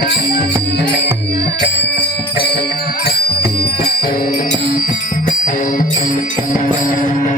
Thank you.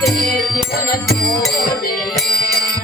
Tenho de coração, meu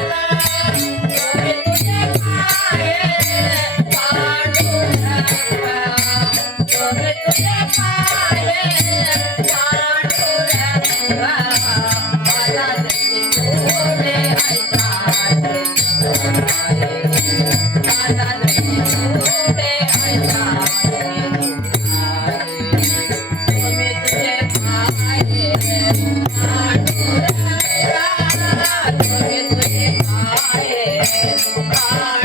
Bye.